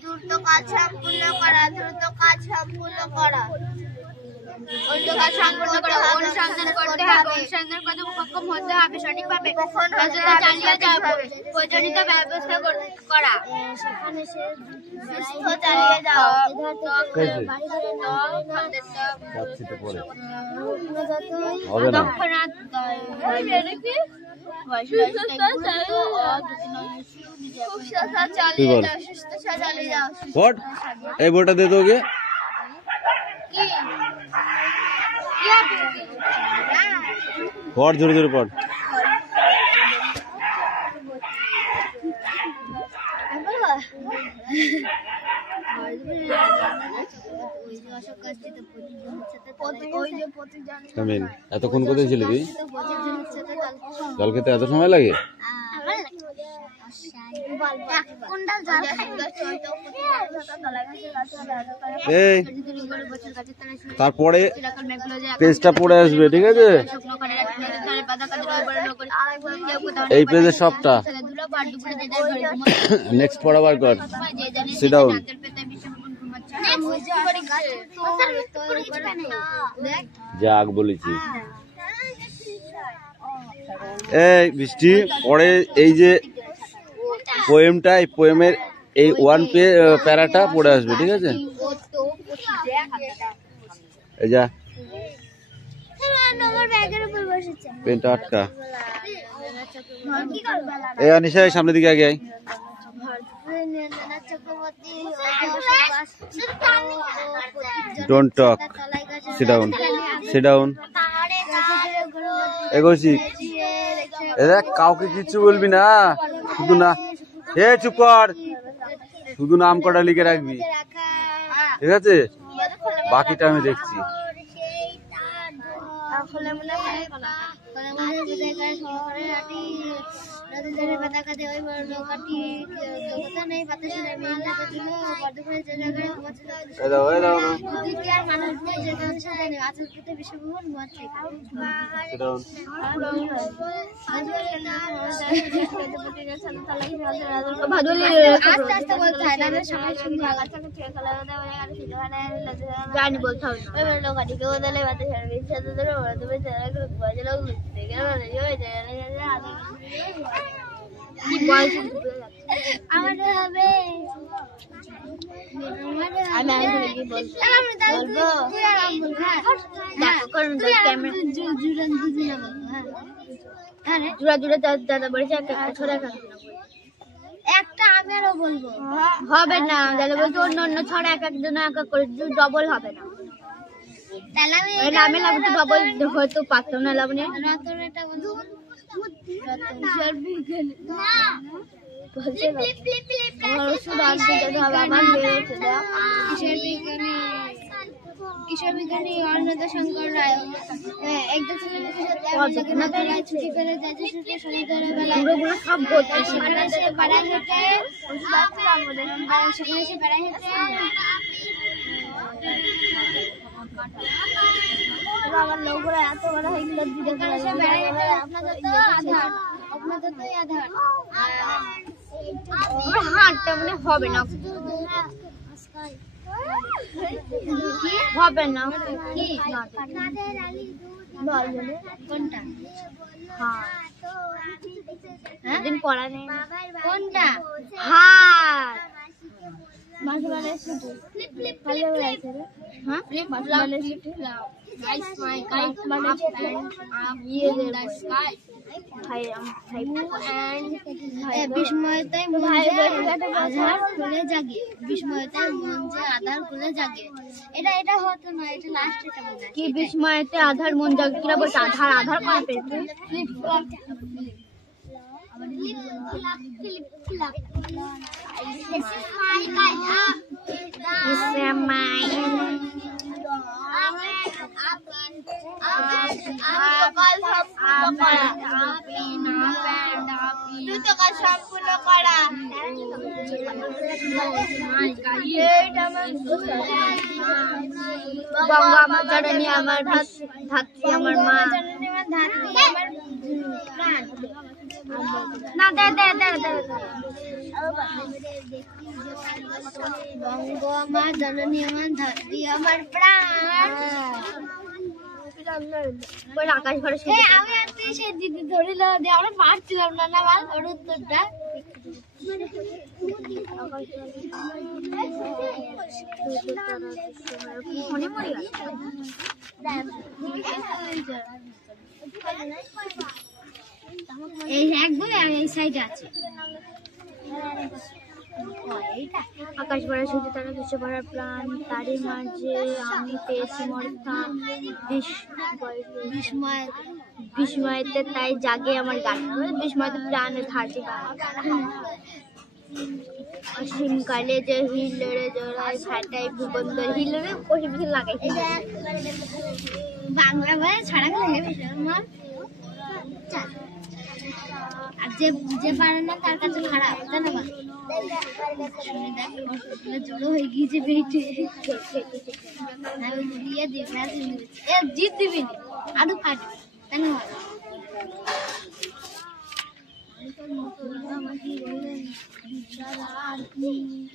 দ্রুত কাজ সম্পূর্ণ করা, দ্রুত কাজ সম্পূর্ণ করা, অনুসন্ধান করতে হবে, অনুসন্ধান কর্তৃপক্ষ হতে হবে, সঠিকভাবে চালিয়ে যাবে, প্রয়োজনীয় ব্যবস্থা করা, সুস্থ চালিয়ে যাওয়া, এই বইটা দে তোকে পড়, জোরে জোরে পড়। এতক্ষণ কোথায় ছিলি তুই? জল খেতে এত সময় লাগে? তারপরে পেজটা পড়ে আসবে, ঠিক আছে? এই পেজের সবটা নেক্সট পড়াবার কর। Sit down. যাক বলেছি। এই বৃষ্টি পরে এই যে পোয়েমটা, এই পোয়েমের এই ওয়ান প্যারাটা পড়ে আসবে, ঠিক আছে? এই যা পেনটা আটকা। এই আনিশা সামনের দিকে আগে আয়। Don't talk, sit down, sit down. এগোছি, কাউকে কিচ্ছু বলবি না, শুধু না, এ চুপ কর, শুধু নাম কটা লিখে রাখবি, ঠিক আছে? বাকিটা আমি দেখছি। একটা আমি আরো বলবো, হবে না, বলতো অন্য অন্য ছড়া এক একজন এক এক করে, ডবল হবে না। নামে লাগতো ডবল, হয়তো পারতাম না লাবণী। কিশোর বিজ্ঞানী অন্নদা শঙ্কর রায় একজন ছিলেন ছুটি পেলে সেখানে সে পাড়ায় হেঁটে আমার লোকগুলো এত বড় হয়ে গেল, আপনাদের তো আধার হাতটা মানে হবে না, হবে না। কি কোনটা? হ্যাঁ, দিন পড়া নেই। কোনটা? হাত। বিস্ময়তায় মন যে আধার খুলে জাগে, বিস্ময়তায় মন যে আধার খুলে জাগে। এটা হতো না, এটা লাস্ট। এটা মনে কি বিস্ময়তে আধার মন জাগে? কিরা বলছে আধার আধার করা পেয়েছে? দ্রুত কাজ সম্পূর্ণ করা। গঙ্গা আমার জননী আমার ধাত্রী আমার মা। না দে দে দে দে বঙ্গ আমার জননী আমার ধাত্রী আমার প্রাণ। আকাশ ভরে আমি আর তুই সে দিদি ধরিল দিয়ে আমরা পারছিলাম না না বল ওর উত্তরটা। এই একদম এই সাইডে আছে। আকাশ ভরা সূর্য তারা বিশ্ব ভরা প্রাণ, তারই মাঝে আমি পেয়েছি মোর স্থান। বিস্ময়েতে তাই জাগে আমার গান, বিস্ময়তে প্রাণে ধারছে গান। অসীমকালে যে হিলরে জোড়ায় ফাটাই ভুবন্দর হিলরে কষি পিছনে লাগাই। বাংলা বই ছাড়া গেলে আর যে যে পারে না তার কাছে খারাপ জানো বা জড়ো হয়ে গিয়েছে পেটে দিয়ে দিবি জিত দিবি আরো ফাটবে তাই না?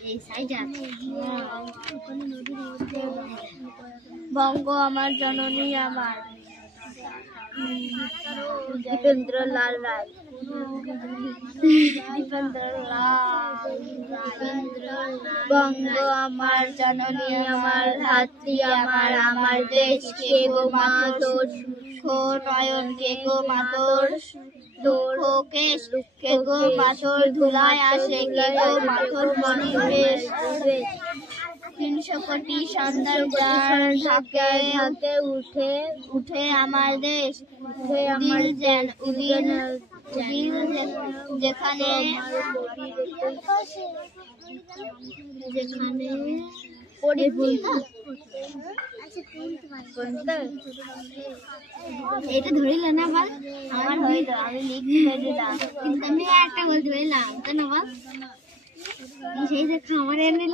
এই সাইডে আছে। বঙ্গ আমার জননী আমার দীপেন্দ্র লাল রায়। বঙ্গ আমার জননী আমার ধাত্রী আমার আমার দেশ কে গো মা তোর নয়ন কে গো মা তোর দুঃখকেশ কে গো পাথর ধুলায় আসে কে গো পাথর মনিবেশ। 300 কোটি সন্তান যার ঢাকে উঠে উঠে আমার দেশ, দিল যেন উদিন যেখানে যেখানে পড়ে এটা ধরিল না বল আমার হইলো আমি লিখে দিলাম কিন্তু আমি একটা বলতে পারলাম তাই না বল সেই যে খাবার এনে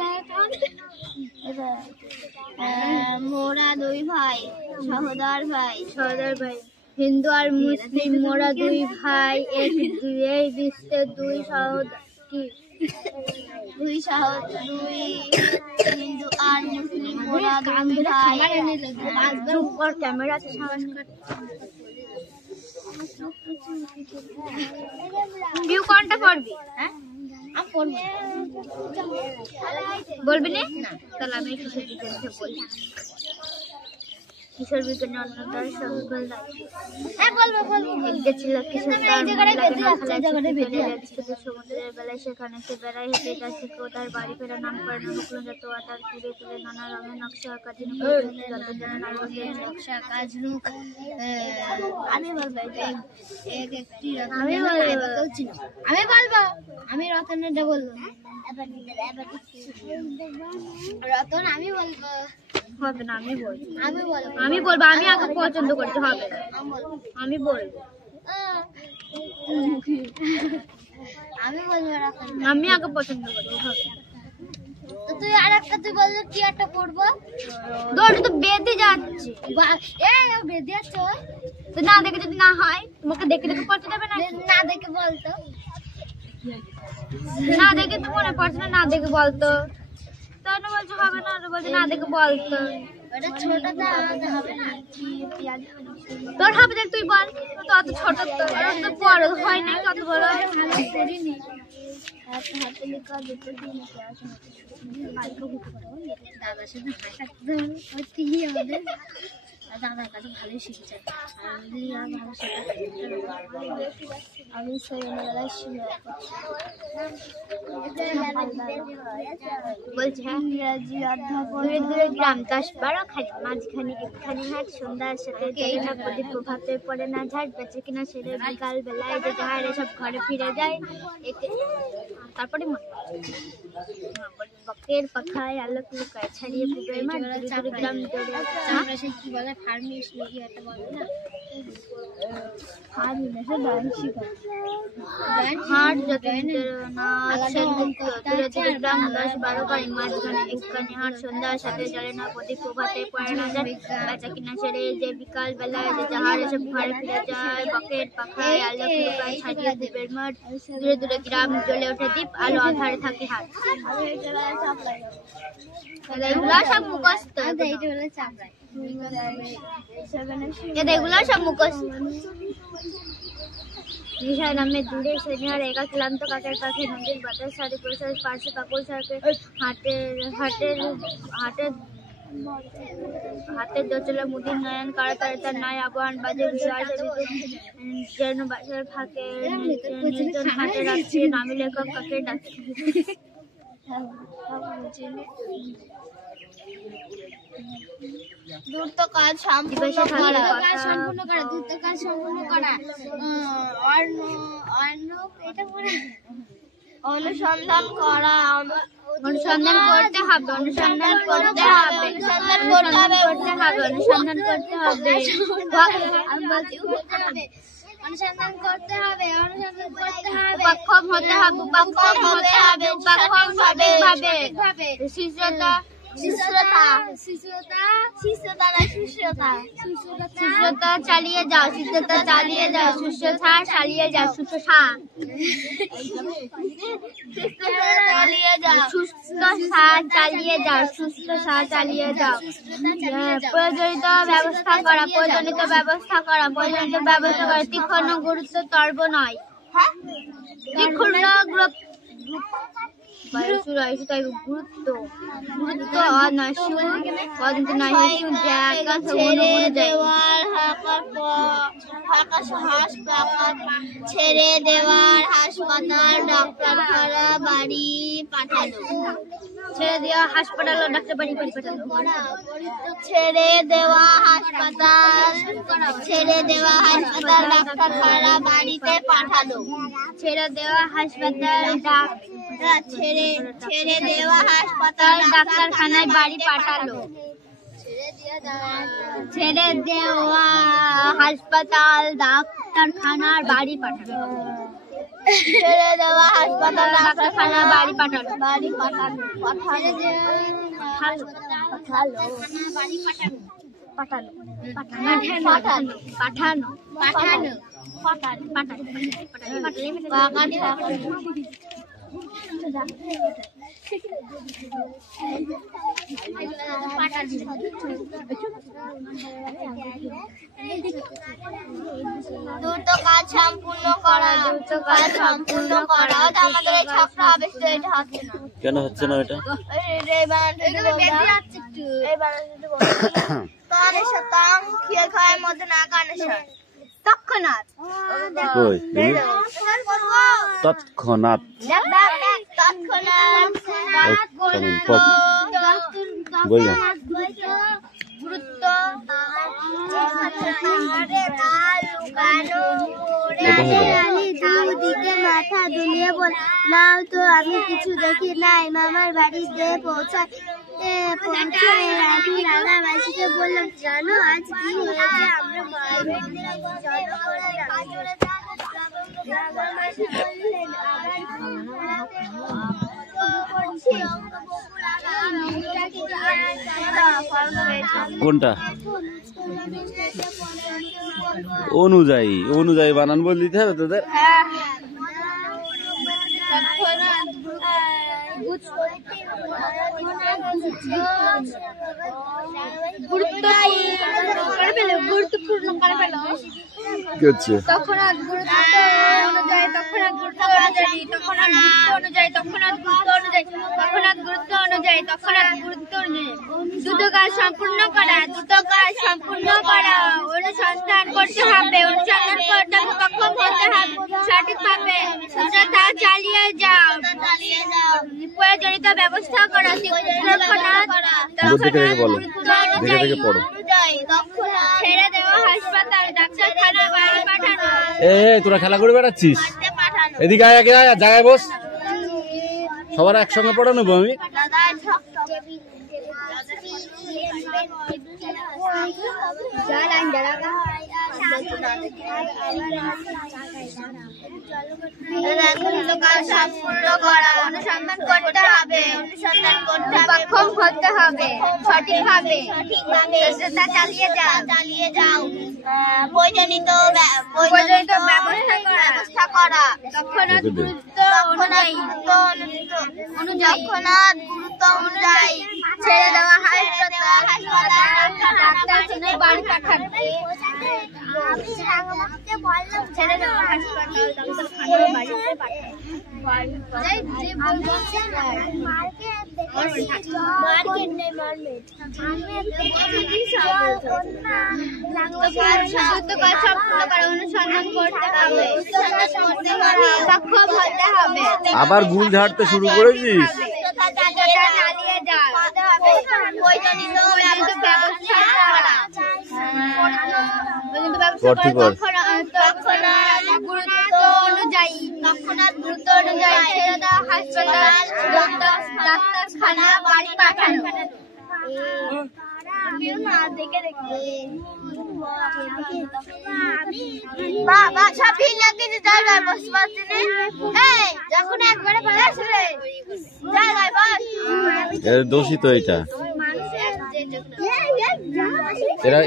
মোরা দুই ভাই সহোদর ভাই হিন্দু আর মুসলিম মোরা দুই ভাই এই বিশ্বের দুই হিন্দু আর মুসলিম মোরা দুই ভাই। ক্যামেরা ভিউ কোনটা পড়বি? হ্যাঁ আমি পড়বো বলবি না? তাহলে আমি কিশোর বিজ্ঞান বলি। কিশোর বিজ্ঞানী অন্যতার সকল ছিল সমুদ্রের বেলায় সেখানে সে বেড়াই হেঁটে যাচ্ছে কেউ তার বাড়ি ফেরা নাম করে না মুখলো যত তার ঘুরে তুলে নানা রঙের নকশা আঁকা আমি বলবো আমি রতনটা বলবো রতন আমি বলবো হবে না আমি বলবো আমি আগে পছন্দ করতে হবে আমি বলবো আমি আগে পছন্দ করতে হবে। তো তুই আর একটা তুই বললো কি একটা পড়বো দৌড় তো বেঁধে যাচ্ছে বেঁধে যাচ্ছে তো না দেখে যদি না হয় তোমাকে দেখে দেখে পড়তে দেবে না? না দেখে বলতো না দেখে তো মনে পড়ছে না দেখে বলতো তাই না বলছো হবে না বলছে না দেখে বলতো ওটা ছোটটা হবে না তোর হবে দেখ তুই বল তো অত ছোট তো বড় হয় না কত বড় ভালো করিনি দাদার সাথে হাঁটাতে হচ্ছে কি আমাদের দাদার কাছে ভালোই শিখছে ভালো শেখাতে আমি ছোটবেলায় বলছে ইংরাজি অধ্যাপক গ্রাম 10-12 খালি মাঝখানে একখানি হাট সন্ধ্যার সাথে যায় না প্রদীপ প্রভাতে পড়ে না ঝাড় বেঁচে কিনা সেরে বিকাল বেলায় যে যাহারে সব ঘরে ফিরে যায় তারপরে বকের পাখায় আলোক লুকায় ছাড়িয়ে পুকুরের মাঠ গ্রাম দৌড়ে কি বলে ফার্মিশ নাকি একটা বলে না হাট যতীন্দ্র নাথ সেনগুপ্ত দূরে দূরে গ্রাম 10-12 গাড়ি মাঝখানে একখানি হাট সন্ধ্যার সাথে জ্বলে না প্রদীপ প্রভাতে পড়ে না যায় বেচা কিনা ছেড়ে যে বিকাল বেলায় যে যাহার এসব ঘরে ফিরে যায় বকেট পাখায় আলো ফুলকায় ছাড়িয়ে দ্বীপের মাঠ দূরে দূরে গ্রাম জ্বলে ওঠে দ্বীপ আলো আধারে থাকে হাট। এগুলা সব মুখস্থ, এগুলা সব মুখস্থ। নিশা নামে দূরে সেনিহার একা ক্লান্ত কাকের কাছে নদীর বাতাস সারি প্রসার পাশে কাপড় সারকে হাতের দোচলে মুদির নয়ন কারাতারে তার নয় আবহান বাজে বিরাট যেন বাসার ফাঁকে নির্জন হাটে রাখছে নামি লেখক কাকে ডাকে। দ্রুত কাজ সম্পূর্ণ করা অনুসন্ধান করা অনুসন্ধান করতে হবে অনুসন্ধান করতে হবে অনুসন্ধান করতে হবে অনুসন্ধান করতে হবে অনুসন্ধান করতে হবে উপক্ষম হতে হবে উপক্ষম হতে হবে উপক্ষম সঠিকভাবে শিষ্যতা শিষ্যতা শিষ্যতা শিষ্যতা শিষ্যতা শিষ্যতা চালিয়ে যাও শিষ্যতা চালিয়ে যাও শিষ্যতা চালিয়ে যাও শিষ্যতা চালিয়ে যাও সুস্থতা চালিয়ে যাও সুস্থতা চালিয়ে যাও প্রয়োজনীয় ব্যবস্থা করা প্রয়োজনীয় ব্যবস্থা করা প্রয়োজনীয় ব্যবস্থা করা তীক্ষ্ণ গুরুত্ব তর্ব নয় তীক্ষ্ণ গুরুত্ব গুরুত্ব ছেড়ে দেওয়ার হাসপাতাল ডাক্তার খানা বাড়ি পাঠালো ছেড়ে দেওয়া হাসপাতাল ডাক্তার বাড়ি পাঠালো ছেড়ে দেওয়া হাসপাতাল ডাক্তার খানা বাড়িতে পাঠালো ছেড়ে দেওয়া হাসপাতাল ছেড়ে দেওয়া হাসপাতাল ডাক্তারখানায় বাড়ি পাঠালো ছেড়ে দেওয়া হাসপাতাল ডাক্তারখানার বাড়ি পাঠালো ছেড়ে দেওয়া হাসপাতাল ডাক্তারখানার বাড়ি পাঠালো দ্রুত কাজ সম্পূর্ণ করা আমাদের এই ছাপটা হবে এটা হচ্ছে না কেন হচ্ছে না এটা মধ্যে না কানেকশন তৎক্ষণাৎ তৎক্ষণাৎ গুরুত্ব দুদিকে মাথা দুলিয়ে বল মা তো আমি কিছু দেখি নাই মামার বাড়িতে পৌঁছায় আমি রাঙা মাসিকে বললাম জানো আজ কি হয়েছে আমরা মায়ের কোনটা অনুযায়ী অনুযায়ী বানান বলে দিতে হবে তোদের গুরুত্বপূর্ণ করে ফেলো কি হচ্ছে তৎক্ষণাৎ গুরুত্ব অনুযায়ী তৎক্ষণাৎ গুরুত্ব অনুযায়ী তৎক্ষণাৎ গুরুত্ব অনুযায়ী তৎক্ষণাৎ গুরুত্ব অনুযায়ী তৎক্ষণাৎ গুরুত্ব অনুযায়ী তৎক্ষণাৎ গুরুত্ব অনুযায়ী দ্রুত কাজ সম্পূর্ণ করা অনুসন্ধান করতে হবে অনুসন্ধান করতে সক্ষম হতে হবে সঠিকভাবে তা চালিয়ে যাও প্রয়োজনীয় ব্যবস্থা করা ছেড়ে দেওয়া হাসপাতাল ডাক্তারখানায় বাড়ি পাঠানো তোরা খেলা করে বেড়াচ্ছিস এদিকে আয় জায়গায় বস সবার একসঙ্গে পড়া নেবো আমি সম্পূর্ণ করা, অনুসন্ধান করতে হবে, সক্ষম হতে হবে, সঠিকভাবে চেষ্টা চালিয়ে যাও, প্রয়োজনীয় ব্যবস্থা করা, তৎক্ষণাৎ গুরুত্ব অনুযায়ী ছেড়ে দেওয়া হাসপাতাল, ডাক্তার শুনে বাড়ি পাঠানো, ছেড়ে দেওয়া হাসপাতাল, ডাক্তারখানা বাড়িতে পাঠানো। অনুসন্ধান করতে হবে, সক্ষম হতে হবে। আবার গুল ঝাড়তে শুরু করেছিস? চালিয়ে যাও, তৎক্ষণাৎ গুরুত্ব অনুযায়ী ছেড়ে দেওয়া হাসপাতাল, ডাক্তারখানা বাড়ি পাঠানো। সব ভিড় লাগিয়ে জায়গায় বসতে পারছি না, যখন একবারে জায়গায় বস। দোষী তো এটা।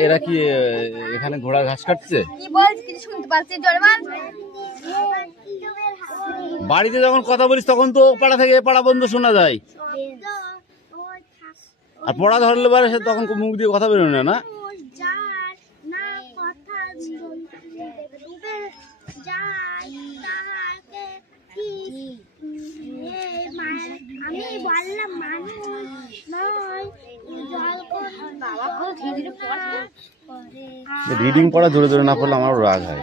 এরা কি এখানে ঘোড়া ঘাস কাটছে? কি বলছিস কিছু শুনতে পাচ্ছি? জোরমান বাড়িতে যখন কথা বলিস তখন তো ও পাড়া থেকে এ পাড়া বন্ধ শোনা যায়, আর পড়া ধরলে পারে সে তখন মুখ দিয়ে কথা বেরোয় না। আমি বললাম মানুষ নয়, রিডিং পড়া জোরে জোরে না পড়লে আমার রাগ হয়।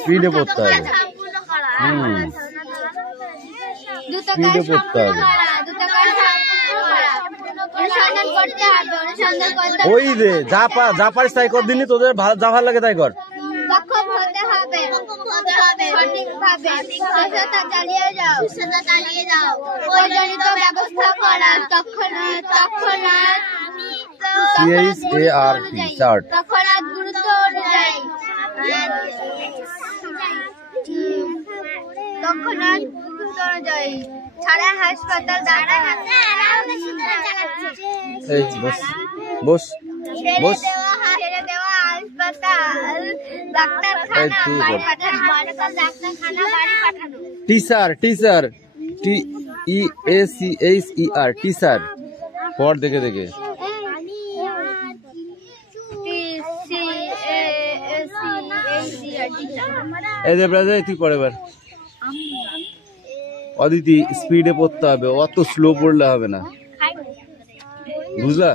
স্পিডে পড়তে হবে। স্পিডে পড়তে হবে। ওই রে যা পারিস তাই কর, দিনই তোদের যা ভালো লাগে তাই কর। সক্ষম হতে হবে, সঠিকভাবে চেষ্টা চালিয়ে যাও, প্রয়োজনীয় ব্যবস্থা করা, তৎক্ষণাৎ গুরুত্ব অনুযায়ী ছাড়া হাসপাতাল, বস ছেড়ে দেওয়া হাসপাতাল, ডাক্তারখানা বাড়ি পাঠানো। টিচার TEACHER টিচার পর দেখে এই যে ব্রাজার তুই পড়ে এবার। অদিতি স্পিডে পড়তে হবে, অত স্লো পড়লে হবে না, বুঝলা?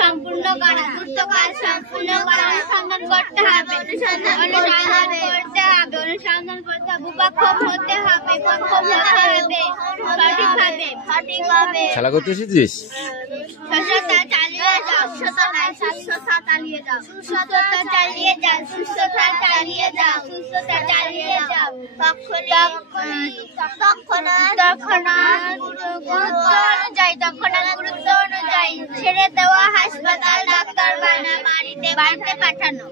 সম্পূর্ণ করা, অনুসন্ধান করতে হবে, সঠিকভাবে খেলা করতে এসেছিস? সুস্থতা চালিয়ে যাও, তৎক্ষণাৎ গুরুত্ব অনুযায়ী ছেড়ে দেওয়া হাসপাতাল, ডাক্তারখানা বাড়িতে পাঠানো।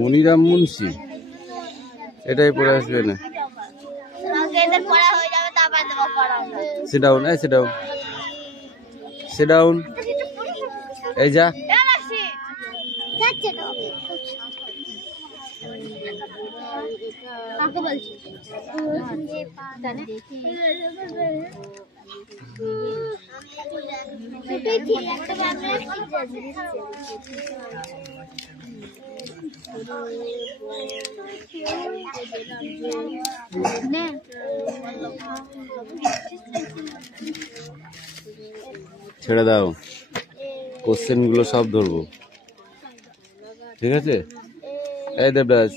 মনিরাম মুন্সি এটাই পড়ে আসবে না। পড়া হয়ে যাবে, তারপর দেবো পড়া। Sit down. এই যা কাকে বলছি? ছেড়ে দাও, কোশ্চেন গুলো সব ধরবো, ঠিক আছে? এই দেবরাজ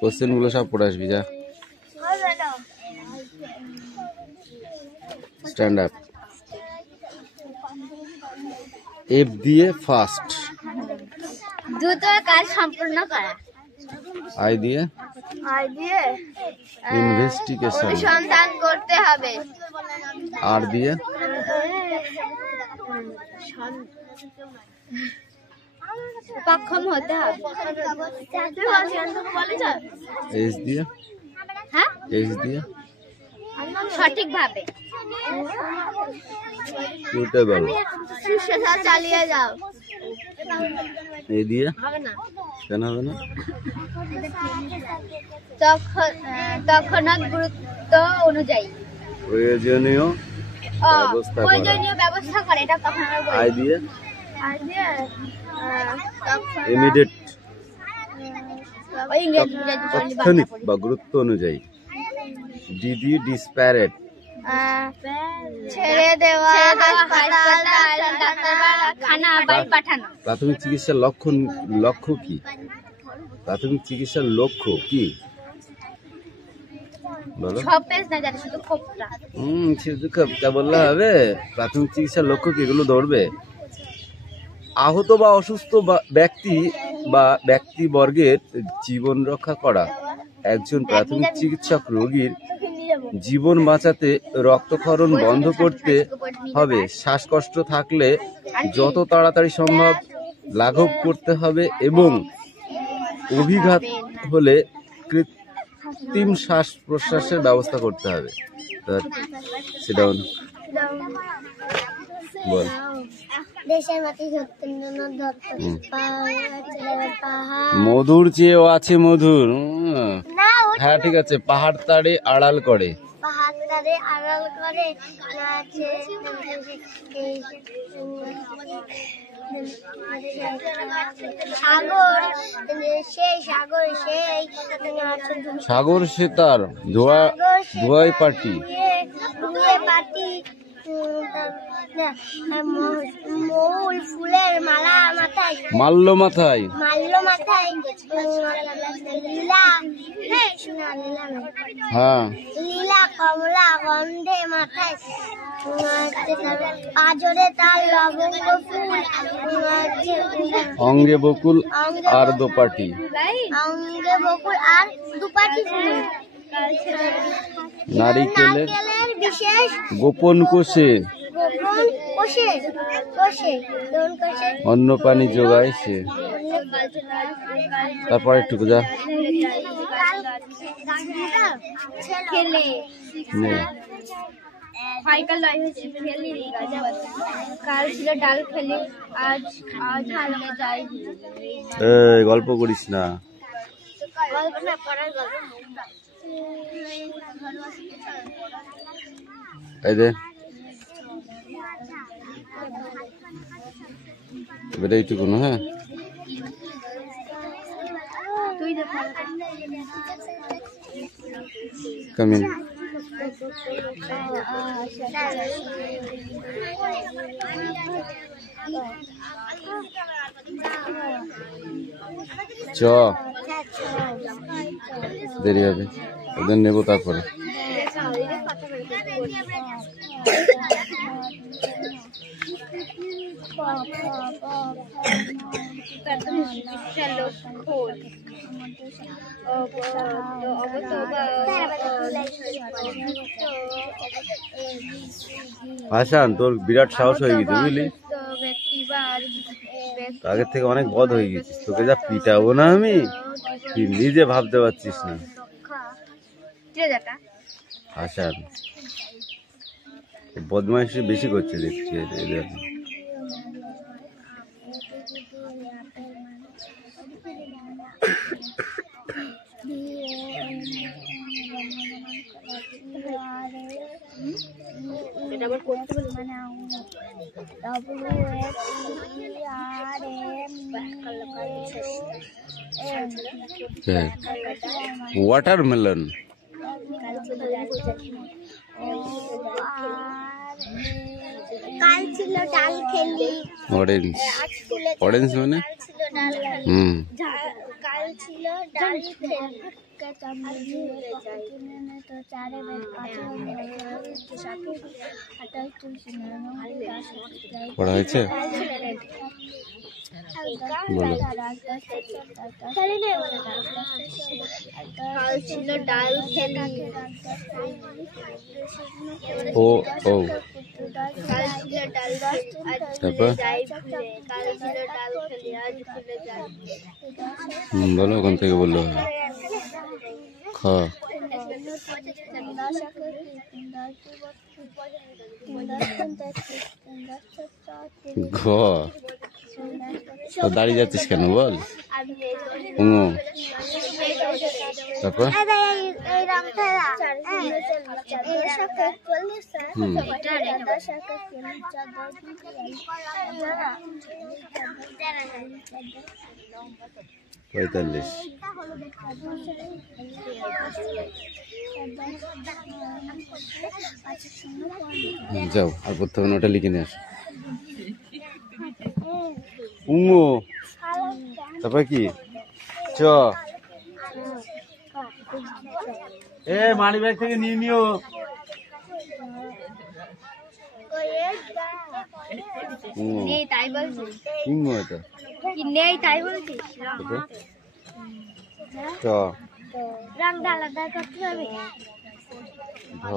কোশ্চেন গুলো সব পড়ে আসবি, যা স্ট্যান্ড আপ। এফ দিয়ে ফার্স্ট, দ্রুত কাজ সম্পূর্ণ করা। আই দিয়ে ইনভেস্টিগেশন অনুসন্ধান করতে হবে। আর দিয়ে সক্ষম হতে হবে। এস দিয়ে হ্যাঁ, এস দিয়ে সঠিকভাবে। সুটেবল সুস্থতা চালিয়ে যাও। এ দিয়ে হবে না। কেন হবে না? তৎক্ষণাৎ গুরুত্ব অনুযায়ী প্রয়োজনীয় ব্যবস্থা করা। প্রয়োজনীয় ব্যবস্থা করে, এটা তখন আমরা বলি। আই দিয়ে ইমিডিয়েট ওই ইংরেজি বলি, তাৎক্ষণিক বা গুরুত্ব অনুযায়ী। ডি দিয়ে ডিসপ্যারেট ছেড়ে দেওয়া, হাসপাতাল, ডাক্তারখানা, বাড়ি পাঠানো। প্রাথমিক চিকিৎসার লক্ষ্য কি? প্রাথমিক চিকিৎসার লক্ষ্য কি বলো? সব পেজ না জানি, শুধু খোপটা। শুধু খোপটা বললে হবে? প্রাথমিক চিকিৎসার লক্ষ্য কি, এগুলো ধরবে? আহত বা অসুস্থ ব্যক্তিবর্গের জীবন রক্ষা করা। একজন প্রাথমিক চিকিৎসক রোগীর জীবন বাঁচাতে রক্তক্ষরণ বন্ধ করতে হবে। শ্বাসকষ্ট থাকলে যত তাড়াতাড়ি সম্ভব লাঘব করতে হবে এবং অভিঘাত হলে কৃত্রিম শ্বাস প্রশ্বাসের ব্যবস্থা করতে হবে। সেটা বল। দেশের মাটি সত্যেন্দ্রনাথ দত্ত। মধুর চেয়েও আছে মধুর। হ্যাঁ ঠিক আছে। পাহাড় তারে আড়াল করে। পাহাড় তারে আড়াল করে সাগর, সাগর সে তার ধোয়ায় পাটি। মৌল ফুলের মালা মাথায়, মাল্য মাথায়, হ্যাঁ লীলা কমলা গন্ধে মাথায়, পাজরে তার লবঙ্গ ফুল, অঙ্গে বকুল আর দোপাটি। অঙ্গে বকুল আর দুপাটি ফুল। নারিকেলের বিশেষ গোপন কোষে অন্য পানি যোগায় সে। তারপর একটু যা কাল ছিল ডাল খেলি, আজ যাই। গল্প করিস না। এই দে এবারে এইটুকু না। হ্যাঁ কামিন। চ দেরি হবে, ওদের নেবো তারপরে। হাসান, তোর বিরাট সাহস হয়ে গেছে বুঝলি, আগের থেকে অনেক বদ হয়ে গেছিস। তোকে যা পিটাবো না আমি, তুই নিজে ভাবতে পারছিস না। হাসান বদমাইশি বেশি করছে দেখছি এদের। ওয়াটারমেলন, কাল ছিল ডাল খেলি। অরেঞ্জ, অরেঞ্জ মানে কাল ছিল ডাল খেলি। পড়া হয়েছে? বলো। কাল ছিল ডাল খেলি। ও ও কাল ছিল ডাল তারপর কাল ছিল ডাল খেলি আজ খুলে যাই। বলো ওখান থেকে বললো খ ঘ তো দাঁড়িয়ে যাচ্ছিস কেন বল? তারপর পঁয়তাল্লিশ। যাও আর পড়তে হবে না, ওটা লিখে নিয়ে আসো। উঙো তারপরে কি চ এ মানি ব্যাগ থেকে নিয়ে নিও। তাই বলছি উঙো এটা নেই তাই বলছি। চ রংটা আলাদা করতে হবে ধ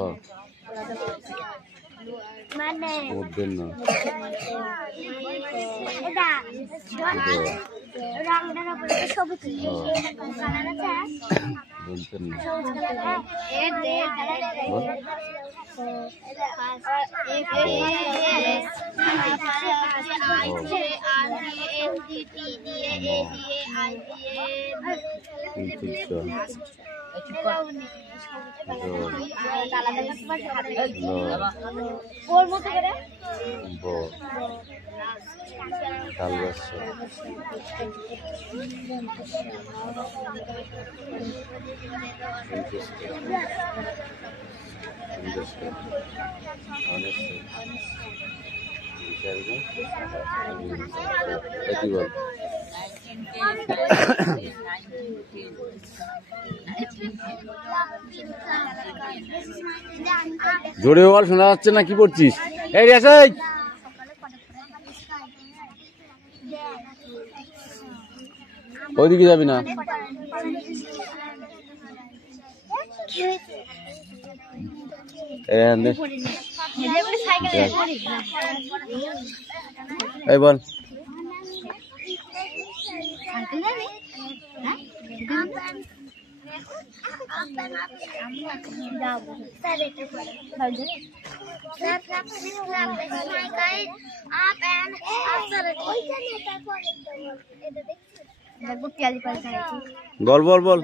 মানে ওদের না এটা রংটার উপরে সবুজ কালার আছে বলতেন না ওর মতো করে তাল গাছ একই বল। জোরে বল, শোনা যাচ্ছে না। কি করছিস? এই রেসাই ওইদিকে যাবি না। এই বল বল বল বল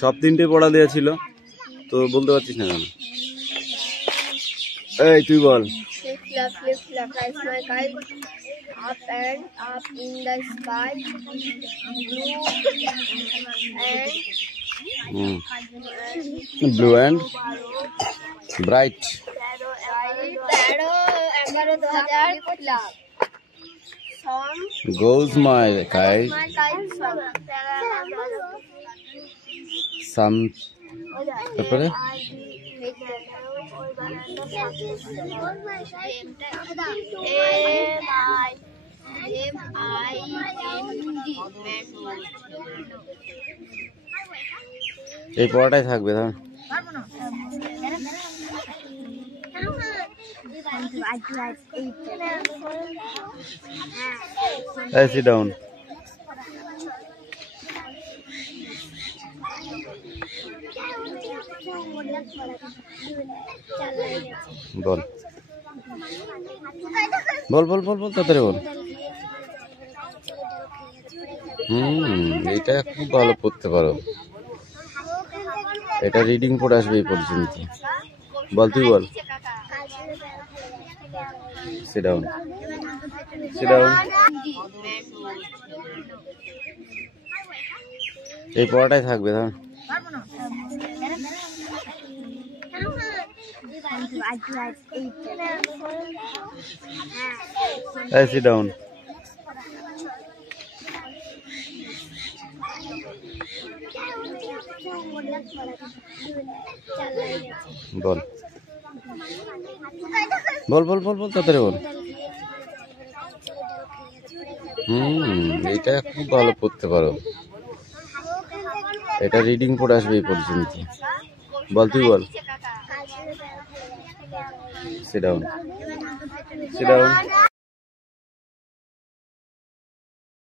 সব তিনটে পড়া দেওয়া ছিল তো বলতে পারছিস না কেন? এই তুই বল। Up and up in the sky, blue and bright. Goes my kite. Some. তারপরে এই পড়াটাই থাকবে। ধর sit down. বল বল বল বল বল তাড়াতাড়ি বল। এইটা খুব ভালো পড়তে পারো। এটা রিডিং পড়ে আসবে এই পর্যন্ত। বল তুই বল। sit down. sit down. এই পড়াটাই থাকবে। ধর Hey, sit down. বল বল বল বল বল তাড়াতাড়ি বল। এটা খুব ভালো পড়তে পারো, এটা রিডিং পড়ে আসবে এই পর্যন্ত। বল তুই বল। Sit down. Sit down.